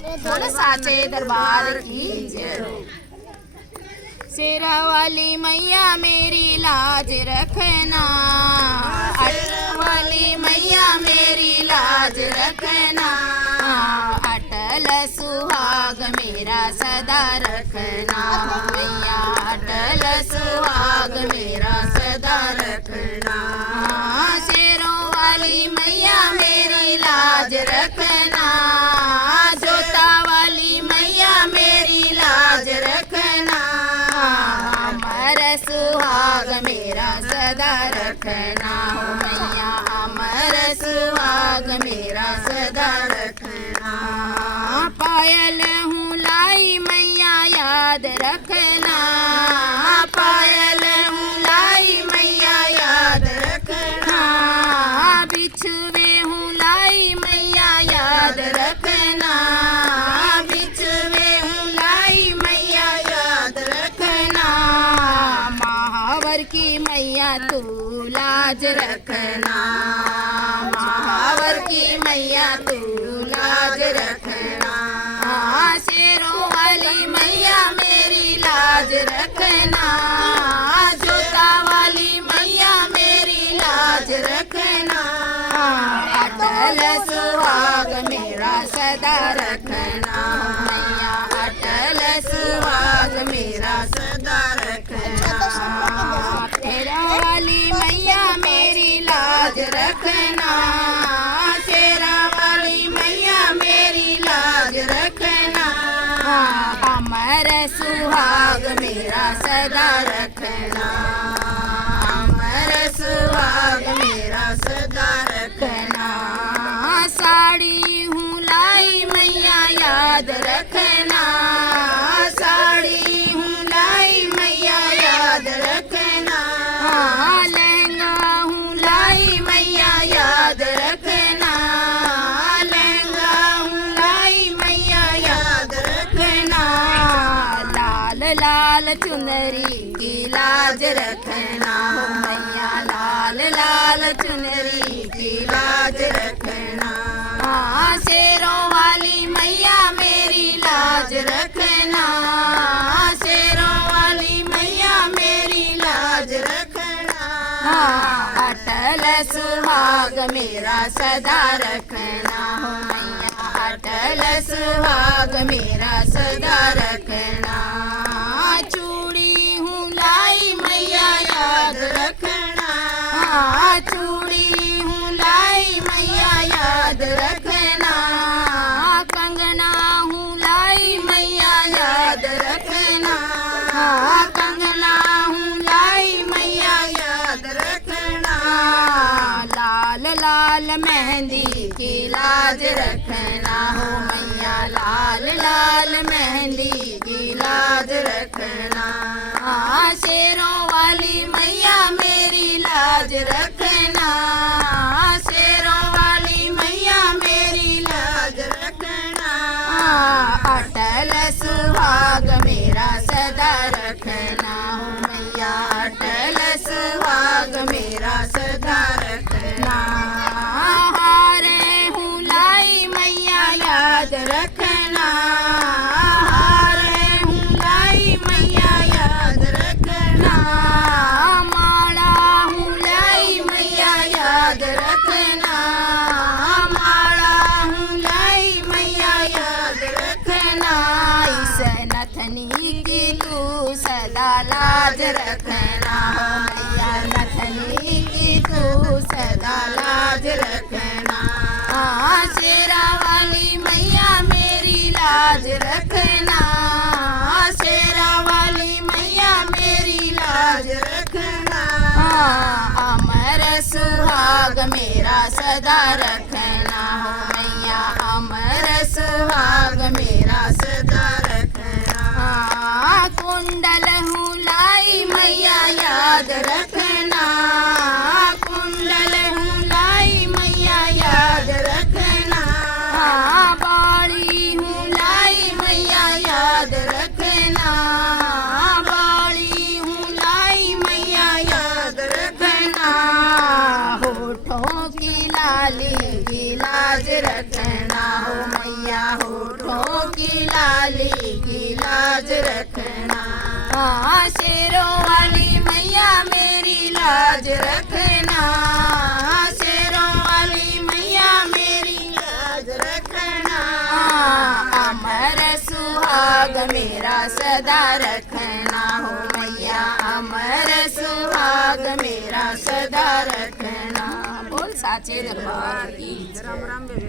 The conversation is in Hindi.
बोलो साचे दरबार की जय। शेरा वाली मैया मेरी लाज रखना, शेरा वाली मैया मेरी लाज रखना, अटल सुहाग मेरा सदा रखना, मैया अटल सुहाग मेरा सदा रखना। शेरों वाली मैया मेरी लाज रखना, जोता वाली मैया मेरी लाज रखना, अमर सुहाग मेरा सदा रखना, हो मैया अमर सुहाग मेरा सदा रखना। पायल हूँ लाई मैया याद रखना, पायल हूँ लाई मैया याद रखना, बिछुए हूँ लाई मैया याद रखना, बिछुए हूँ लाई मैया याद रखना, महावर की मैया तू लाज रखना, महावर की मैया तू लाज रखना, शेरों वाली मैया मेरी लाज रखना, जोता वाली मैया मेरी लाज रखना, अटल सुहाग मेरा सदा रखना, मैया अटल सुहाग मेरा सदा रखना। शेरा वाली मैया मेरी लाज रखना, शेरा वाली मैया मेरी लाज रखना, अमर सुहाग मेरा सदा रखना, अमर सुहाग मेरा सदा रखना। साड़ी हूँ लाई मैया याद रखना, साड़ी हूँ लाई मैया याद रखना, लहंगा हूँ लाई मैया याद रखना, लहंगा हूँ लाई मैया याद रखना, लाल लाल चुनरी की लाज रखना, हो मैया लाल लाल चुनरी की लाज रखना, शेरों वाली मैया मेरी लाज रखना, शेरों वाली मैया मेरी लाज रखना, अटल सुहाग मेरा सदा रखना, हो मैया अटल सुहाग मेरा सदा रखना। चूड़ी हूँ लाई मैया याद रखना, चूड़ी हूँ लाई मैया याद रखना, कंगना हूँ लाई मैया याद रखना, कंगना हूँ लाई मैया याद रखना, लाल लाल मेहंदी की लाज रखना, हो मैया लाल लाल मेहंदी की लाज रखना, शेरों वाली मैया मेरी लाज रखना, शेरों वाली मैया मेरी लाज रखना, अटल सुहाग मेरा सदा रखना, हो मैया अटल सुहाग मेरा सदा रखना। हारे हूँ लाई मैया याद रखना, हारे हूँ लाई मैया याद रखना, माला हूँ लाई मैया याद रखना, माला हूँ लाई मैया याद रखना, इस नथनी की तू सदा लाज रखना, हो मैया नथनी की तू सदा लाज रखना, शेरा वाली मैया मेरी लाज रखना, शेरा वाली मैया मेरी लाज रखना, अमर सुहाग मेरा सदा रखना, हो मैया अमर सुहाग मेरा सदा रखना, कुंडल हूँ लाई मैया याद रखना, कुंडल हूँ लाई मैया याद रखना, बाड़ी हूँ लाई मैया याद रखना, बाड़ी हूँ लाई मैया याद रखना, होठों की लाली की लाज रखना, हो मैया होठों की लाली की लाज रखना। हाँ शेरों वाली मैया मेरी लाज रखना, शेरों वाली मैया मेरी लाज रखना। अमर सुहाग मेरा सदा रखना हो मैया, अमर सुहाग मेरा सदा रखना। बोल साचे दरबार की।